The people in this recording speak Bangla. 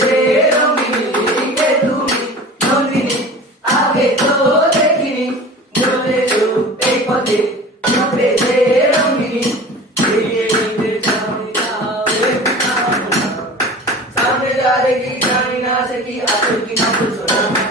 যে রঙিনী কে তুমি নন্দিনী আগে তো দেখিনি বলেছো এই পথে হবে যে রঙিনী ফিরিয়ে নিতে চাও না সামনে যা দেখি জানি না সে কি আসল কি মাত্র সোনা